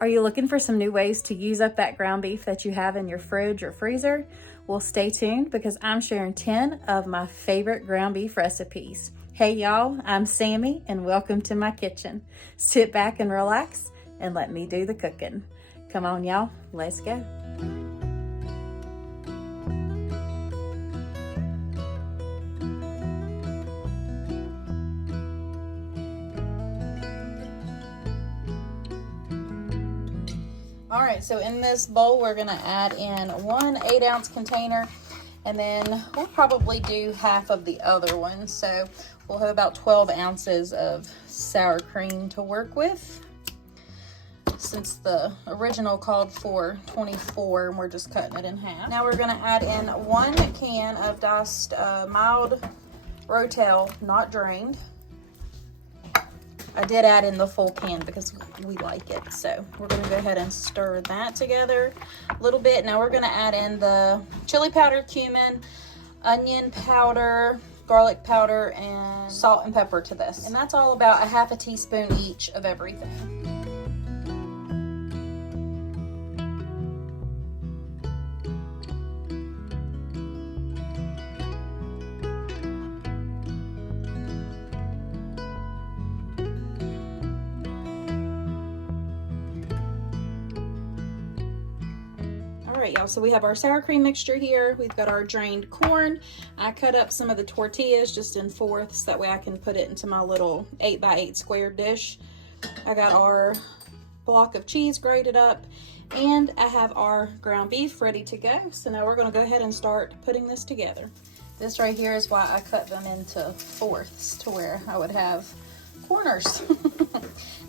Are you looking for some new ways to use up that ground beef that you have in your fridge or freezer? Well, stay tuned because I'm sharing 10 of my favorite ground beef recipes. Hey y'all, I'm Sammy and welcome to my kitchen. Sit back and relax and let me do the cooking. Come on y'all, let's go. All right, so in this bowl, we're gonna add in 1 8-ounce container, and then we'll probably do half of the other one. So we'll have about 12 ounces of sour cream to work with. Since the original called for 24, and we're just cutting it in half. Now we're gonna add in 1 can of diced mild Rotel, not drained. I did add in the full can because we like it. So we're gonna go ahead and stir that together a little bit. Now we're gonna add in the chili powder, cumin, onion powder, garlic powder, and salt and pepper to this. And that's all about 1/2 teaspoon each of everything. All right, y'all, so we have our sour cream mixture here. We've got our drained corn. I cut up some of the tortillas just in fourths. That way I can put it into my little 8x8 square dish. I got our block of cheese grated up, and I have our ground beef ready to go. So now we're gonna go ahead and start putting this together. This right here is why I cut them into fourths to where I would have corners.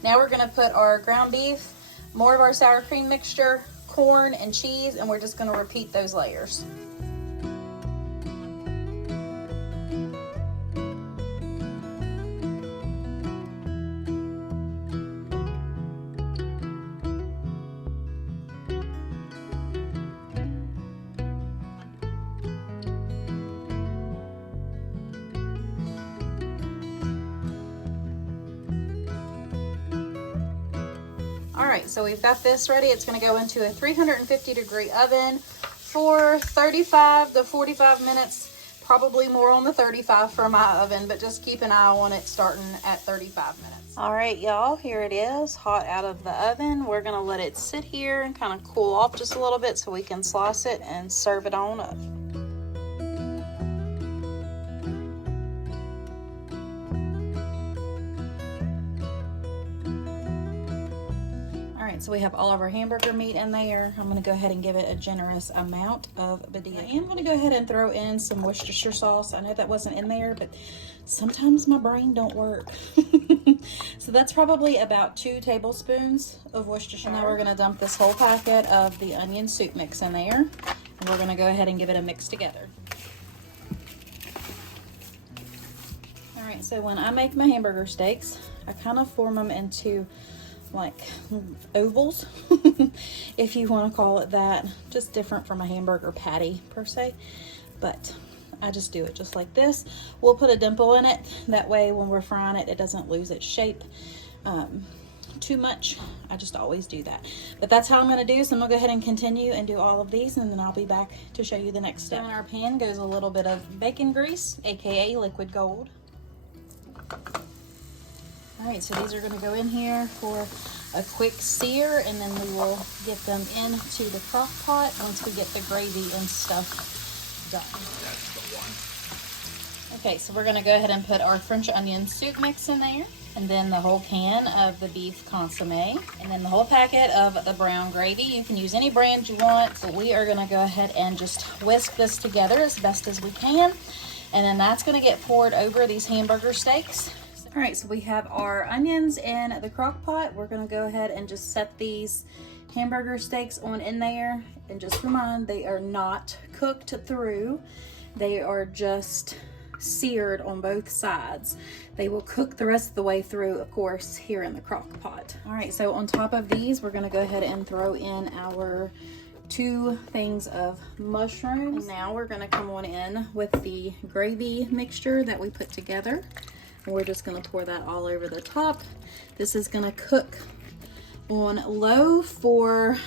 Now we're gonna put our ground beef, more of our sour cream mixture, corn and cheese, and we're just going to repeat those layers. All right, so we've got this ready. It's gonna go into a 350-degree oven for 35 to 45 minutes, probably more on the 35 for my oven, but just keep an eye on it starting at 35 minutes. All right, y'all, here it is, hot out of the oven. We're gonna let it sit here and kind of cool off just a little bit so we can slice it and serve it on up. So we have all of our hamburger meat in there. I'm gonna go ahead and give it a generous amount of Badia. I am gonna go ahead and throw in some Worcestershire sauce. I know that wasn't in there, but sometimes my brain don't work. So that's probably about 2 tablespoons of Worcestershire. Now we're gonna dump this whole packet of the onion soup mix in there, and we're gonna go ahead and give it a mix together. All right, so when I make my hamburger steaks, I kind of form them into like ovals, if you want to call it that. Just different from a hamburger patty per se, but I just do it just like this. We'll put a dimple in it, that way when we're frying it, it doesn't lose its shape too much. I just always do that, but that's how I'm going to do. So I'm going to go ahead and continue and do all of these, and then I'll be back to show you the next step. In our pan goes a little bit of bacon grease, aka liquid gold. All right, so these are going to go in here for a quick sear, and then we will get them into the crock pot once we get the gravy and stuff done. That's the one. Okay, so we're going to go ahead and put our French onion soup mix in there, and then the whole can of the beef consomme, and then the whole packet of the brown gravy. You can use any brand you want, but we are going to go ahead and just whisk this together as best as we can, and then that's going to get poured over these hamburger steaks. All right, so we have our onions in the crock pot. We're gonna go ahead and just set these hamburger steaks on in there. And just remind, they are not cooked through. They are just seared on both sides. They will cook the rest of the way through, of course, here in the crock pot. All right, so on top of these, we're gonna go ahead and throw in our 2 things of mushrooms. And now we're gonna come on in with the gravy mixture that we put together. We're just going to pour that all over the top. This is going to cook on low for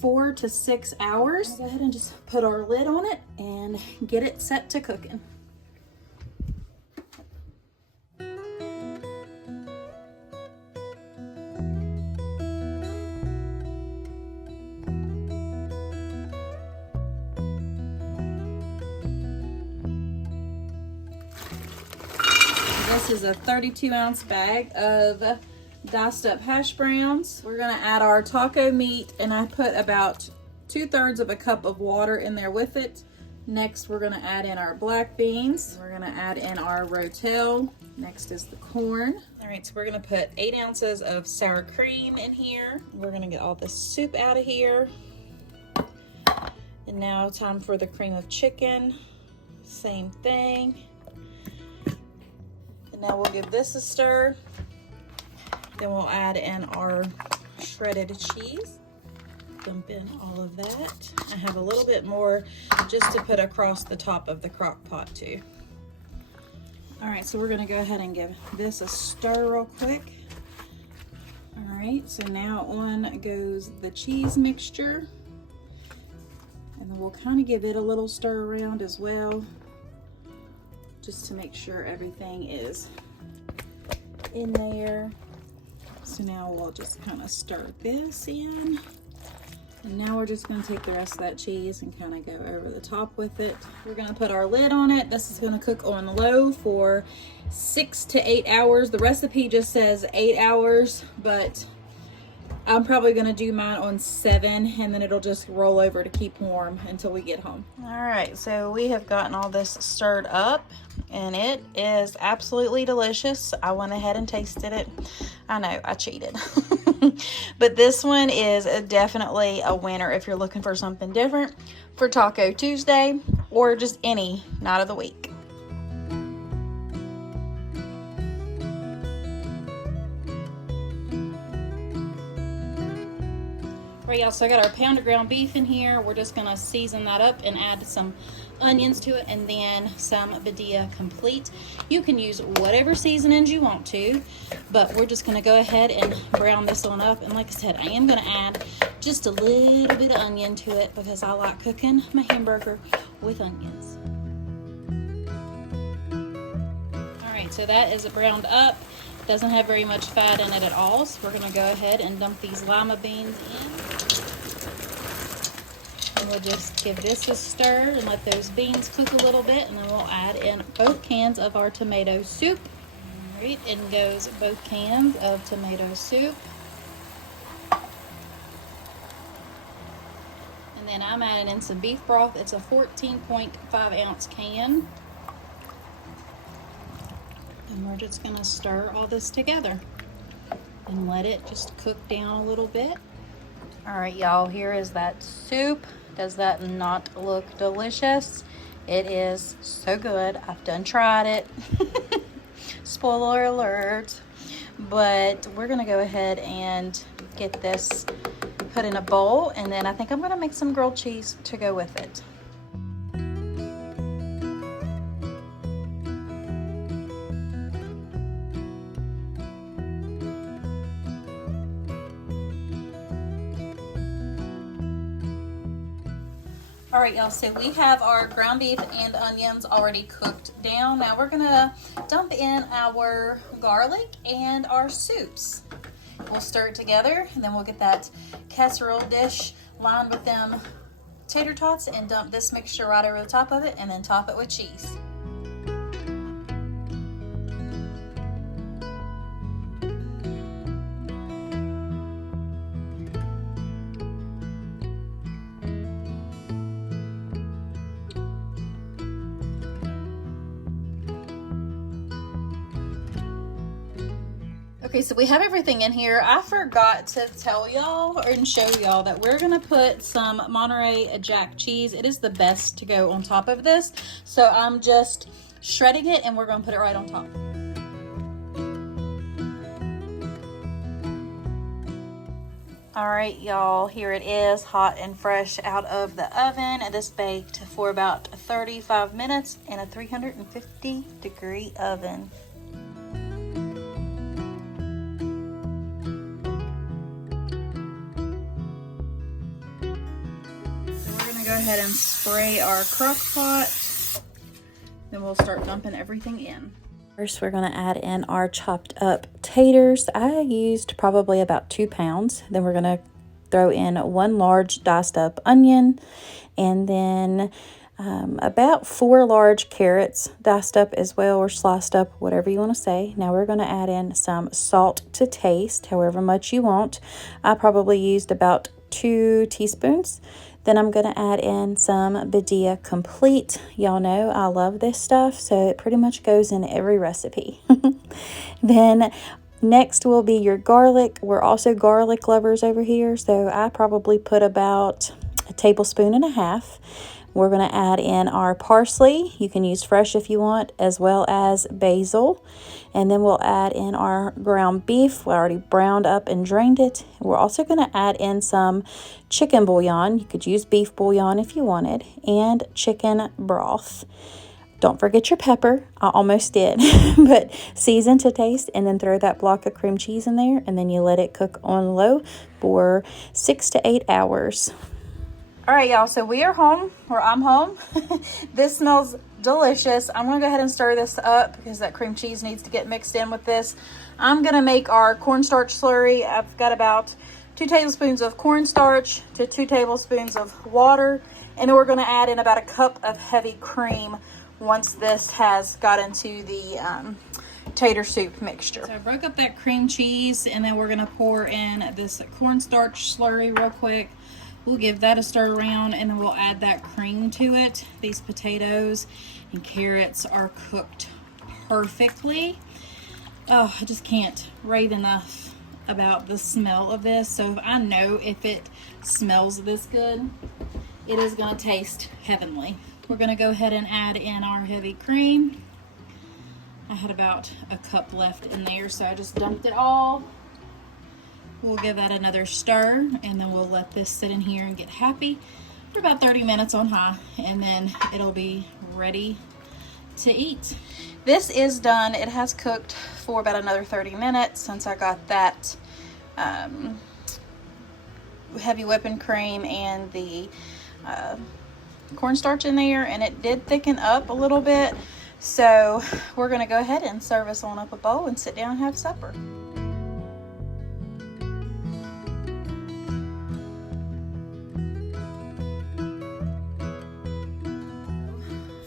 4 to 6 hours. Go ahead and just put our lid on it and get it set to cooking. This is a 32-ounce bag of diced up hash browns. We're gonna add our taco meat, and I put about 2/3 of a cup of water in there with it. Next, we're gonna add in our black beans. We're gonna add in our rotel. Next is the corn. All right, so we're gonna put 8 ounces of sour cream in here. We're gonna get all the soup out of here. And now time for the cream of chicken. Same thing. Now we'll give this a stir. Then we'll add in our shredded cheese. Dump in all of that. I have a little bit more just to put across the top of the crock pot too. All right, so we're gonna go ahead and give this a stir real quick. All right, so now on goes the cheese mixture. And then we'll kind of give it a little stir around as well, just to make sure everything is in there. So now we'll just kind of stir this in. And now we're just gonna take the rest of that cheese and kind of go over the top with it. We're gonna put our lid on it. This is gonna cook on low for 6 to 8 hours. The recipe just says 8 hours, but I'm probably gonna do mine on 7, and then it'll just roll over to keep warm until we get home. All right, so we have gotten all this stirred up, and it is absolutely delicious. I went ahead and tasted it. I know, I cheated. But this one is definitely a winner if you're looking for something different for Taco Tuesday or just any night of the week. Right, y'all, so I got our pound of ground beef in here. We're just gonna season that up and add some onions to it, and then some Badia complete. You can use whatever seasonings you want to, but we're just gonna go ahead and brown this one up. And like I said, I am gonna add just a little bit of onion to it because I like cooking my hamburger with onions. All right, so that is browned up. Doesn't have very much fat in it at all, so we're gonna go ahead and dump these lima beans in. And we'll just give this a stir and let those beans cook a little bit, and then we'll add in both cans of our tomato soup. All right, in goes both cans of tomato soup. And then I'm adding in some beef broth. It's a 14.5 ounce can. And we're just gonna stir all this together and let it just cook down a little bit. All right, y'all, here is that soup. Does that not look delicious? It is so good. I've done tried it. Spoiler alert. But we're gonna go ahead and get this put in a bowl, and then I think I'm gonna make some grilled cheese to go with it. All right, y'all, so we have our ground beef and onions already cooked down. Now we're gonna dump in our garlic and our soups. We'll stir it together, and then we'll get that casserole dish lined with them tater tots and dump this mixture right over the top of it, and then top it with cheese. Okay, so we have everything in here. I forgot to tell y'all and show y'all that we're gonna put some Monterey Jack cheese. It is the best to go on top of this. So I'm just shredding it, and we're gonna put it right on top. All right, y'all, here it is, hot and fresh out of the oven. This baked for about 35 minutes in a 350-degree oven. go ahead and spray our crock pot. Then we'll start dumping everything in. First, we're going to add in our chopped up taters. I used probably about 2 pounds. Then we're going to throw in 1 large diced up onion, and then about 4 large carrots diced up as well, or sliced up, whatever you want to say. Now we're going to add in some salt to taste, however much you want. I probably used about 2 teaspoons. Then I'm going to add in some Badia Complete. Y'all know I love this stuff, so it pretty much goes in every recipe. Then next will be your garlic. We're also garlic lovers over here, so I probably put about 1.5 tablespoons. We're going to add in our parsley. You can use fresh if you want, as well as basil. And then we'll add in our ground beef. We already browned up and drained it. We're also going to add in some chicken bouillon. You could use beef bouillon if you wanted, and chicken broth. Don't forget your pepper. I almost did, but season to taste, and then throw that block of cream cheese in there, and then you let it cook on low for 6 to 8 hours. All right, y'all, so we are home, or I'm home. This smells delicious. I'm gonna go ahead and stir this up because that cream cheese needs to get mixed in with this. I'm gonna make our cornstarch slurry. I've got about 2 tablespoons of cornstarch to 2 tablespoons of water, and then we're gonna add in about 1 cup of heavy cream once this has got into the tater soup mixture. So I broke up that cream cheese, and then we're gonna pour in this cornstarch slurry real quick. We'll give that a stir around, and then we'll add that cream to it. These potatoes and carrots are cooked perfectly. Oh, I just can't rave enough about the smell of this. So I know if it smells this good, it is going to taste heavenly. We're going to go ahead and add in our heavy cream. I had about 1 cup left in there, so I just dumped it all. We'll give that another stir, and then we'll let this sit in here and get happy for about 30 minutes on high, and then it'll be ready to eat. This is done. It has cooked for about another 30 minutes since I got that heavy whipping cream and the cornstarch in there, and it did thicken up a little bit. So we're gonna go ahead and serve us on up a bowl and sit down and have supper.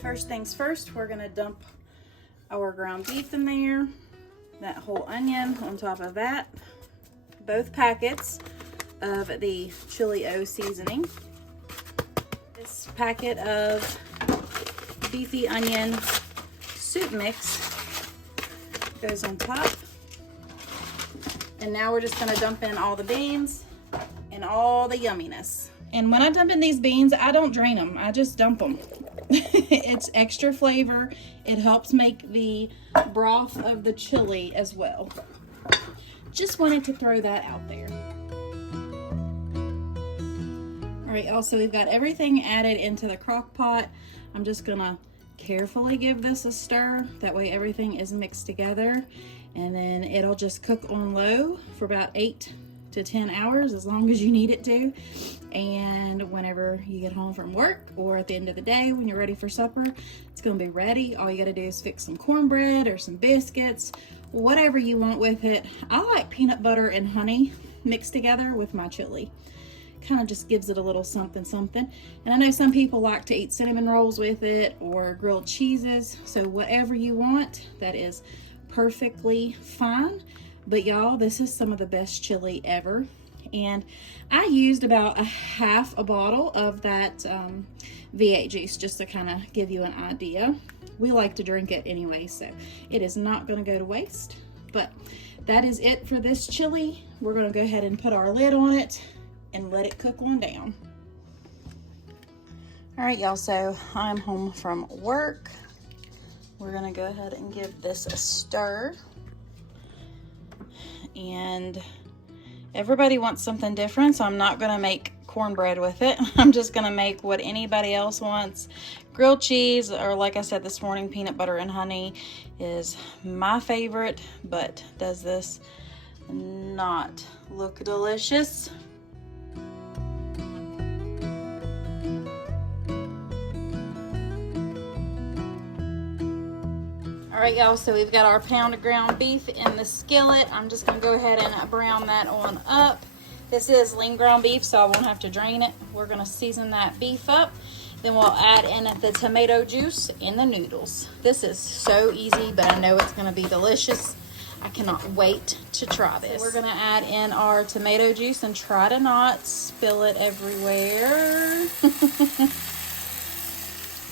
First things first, we're gonna dump our ground beef in there, that whole onion on top of that, both packets of the Chili O seasoning, this packet of beefy onion soup mix goes on top, and now we're just gonna dump in all the beans and all the yumminess. And when I dump in these beans, I don't drain them, I just dump them. It's extra flavor. It helps make the broth of the chili as well. Just wanted to throw that out there. All right, also we've got everything added into the crock pot. I'm just gonna carefully give this a stir. That way everything is mixed together, and then it'll just cook on low for about 8 to 10 hours, as long as you need it to. And whenever you get home from work, or at the end of the day when you're ready for supper, it's gonna be ready. All you gotta do is fix some cornbread or some biscuits, whatever you want with it. I like peanut butter and honey mixed together with my chili. Kind of just gives it a little something something. And I know some people like to eat cinnamon rolls with it, or grilled cheeses, so whatever you want, that is perfectly fine. But y'all, this is some of the best chili ever. And I used about 1/2 bottle of that V8 juice, just to kind of give you an idea. We like to drink it anyway, so it is not going to go to waste. But that is it for this chili. We're going to go ahead and put our lid on it and let it cook on down. All right, y'all, so I'm home from work. We're going to go ahead and give this a stir. And everybody wants something different, so I'm not gonna make cornbread with it. I'm just gonna make what anybody else wants. Grilled cheese, or like I said this morning, peanut butter and honey is my favorite. But does this not look delicious? right, y'all, so we've got our pound of ground beef in the skillet. I'm just gonna go ahead and brown that on up. This is lean ground beef, so I won't have to drain it. We're gonna season that beef up. Then we'll add in the tomato juice and the noodles. This is so easy, but I know it's gonna be delicious. I cannot wait to try this. So we're gonna add in our tomato juice and try to not spill it everywhere.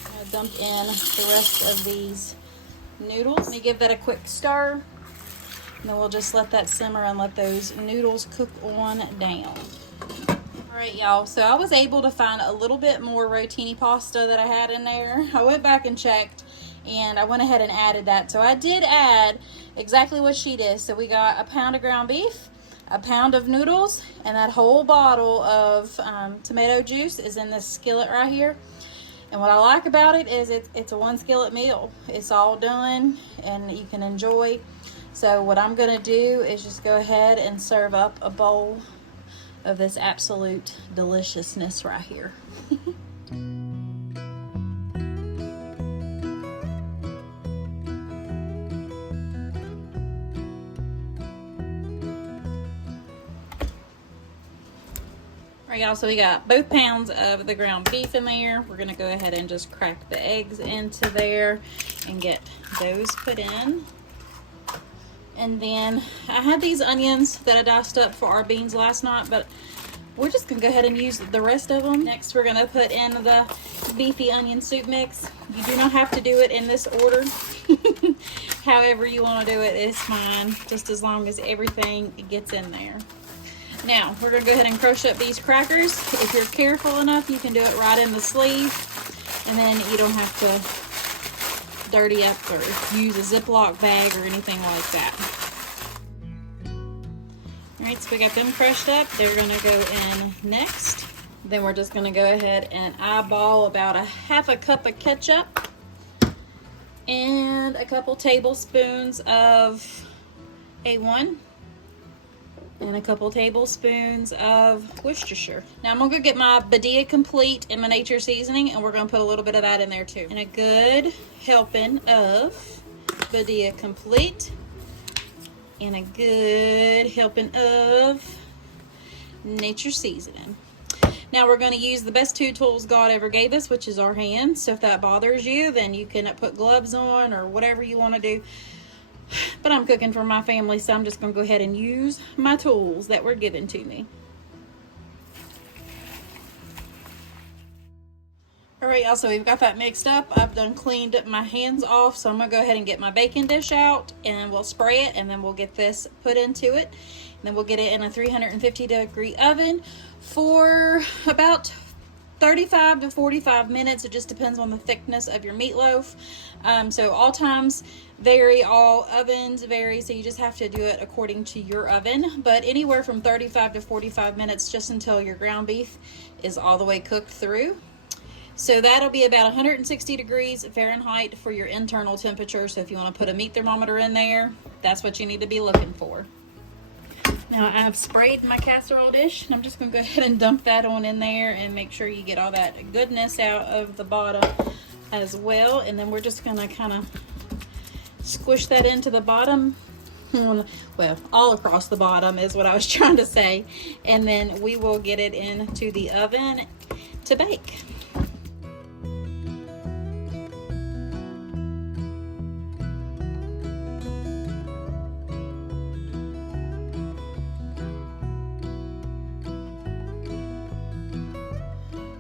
I dumped in the rest of these noodles. Let me give that a quick stir. And then we'll just let that simmer and let those noodles cook on down. All right, y'all, so I was able to find a little bit more rotini pasta that I had in there. I went back and checked, and I went ahead and added that. So I did add exactly what she did. So we got a pound of ground beef, a pound of noodles, and that whole bottle of tomato juice is in this skillet right here. And what I like about it is it's a one skillet meal. It's all done and you can enjoy. So what I'm gonna do is just go ahead and serve up a bowl of this absolute deliciousness right here. All right, y'all, so we got both pounds of the ground beef in there. We're gonna go ahead and just crack the eggs into there and get those put in. And then I had these onions that I diced up for our beans last night, but we're just gonna go ahead and use the rest of them. Next, we're gonna put in the beefy onion soup mix. You do not have to do it in this order. However you wanna do it is fine, just as long as everything gets in there. Now, we're gonna go ahead and crush up these crackers. If you're careful enough, you can do it right in the sleeve, and then you don't have to dirty up or use a Ziploc bag or anything like that. All right, so we got them crushed up. They're gonna go in next. Then we're just gonna go ahead and eyeball about a half a cup of ketchup and a couple tablespoons of A1 and a couple tablespoons of Worcestershire. Now I'm gonna go get my Badia Complete and my nature seasoning, and we're gonna put a little bit of that in there too. And a good helping of Badia Complete and a good helping of nature seasoning. Now we're gonna use the best two tools God ever gave us, which is our hands. So if that bothers you, then you can put gloves on or whatever you wanna do. But I'm cooking for my family, so I'm just gonna go ahead and use my tools that were given to me. All right, y'all, so we've got that mixed up. I've done cleaned my hands off, so I'm gonna go ahead and get my baking dish out, and we'll spray it, and then we'll get this put into it. And then we'll get it in a 350-degree oven for about 35 to 45 minutes. It just depends on the thickness of your meatloaf. So all times vary, all ovens vary, so you just have to do it according to your oven. But anywhere from 35 to 45 minutes, just until your ground beef is all the way cooked through. So that'll be about 160 degrees Fahrenheit for your internal temperature. So if you want to put a meat thermometer in there, that's what you need to be looking for. Now I've sprayed my casserole dish, and I'm just going to go ahead and dump that on in there and make sure you get all that goodness out of the bottom as well. And then we're just going to kind of squish that into the bottom. Well, all across the bottom is what I was trying to say. And then we will get it into the oven to bake.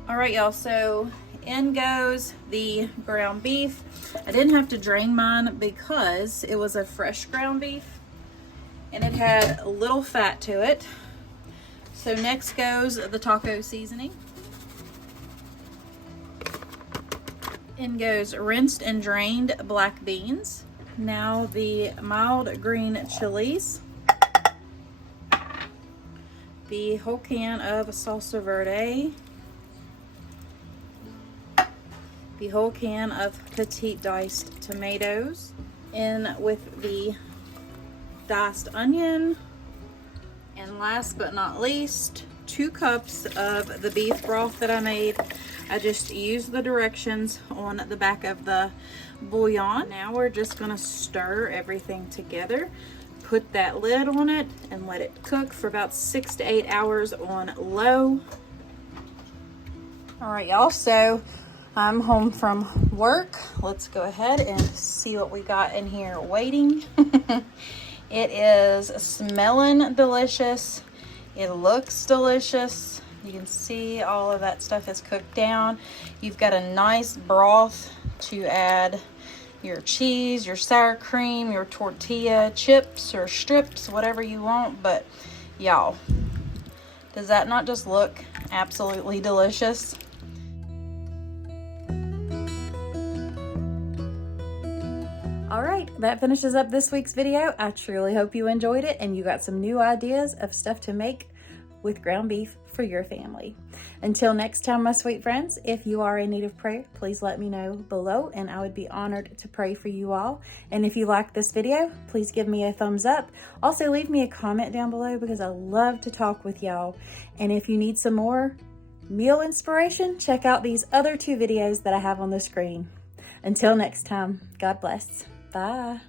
All right, y'all, so in goes the ground beef. I didn't have to drain mine because it was a fresh ground beef and it had a little fat to it. So next goes the taco seasoning. In goes rinsed and drained black beans. Now the mild green chilies. The whole can of salsa verde. The whole can of petite diced tomatoes, in with the diced onion, and last but not least, 2 cups of the beef broth that I made. I just used the directions on the back of the bouillon. Now we're just gonna stir everything together, put that lid on it, and let it cook for about 6 to 8 hours on low. All right, y'all, so I'm home from work. Let's go ahead and see what we got in here waiting. It is smelling delicious. It looks delicious. You can see all of that stuff is cooked down. You've got a nice broth to add your cheese, your sour cream, your tortilla chips or strips, whatever you want. But y'all, does that not just look absolutely delicious? All right, that finishes up this week's video. I truly hope you enjoyed it and you got some new ideas of stuff to make with ground beef for your family. Until next time, my sweet friends, if you are in need of prayer, please let me know below and I would be honored to pray for you all. And if you like this video, please give me a thumbs up. Also, leave me a comment down below because I love to talk with y'all. And if you need some more meal inspiration, check out these other 2 videos that I have on the screen. Until next time, God bless. Bye.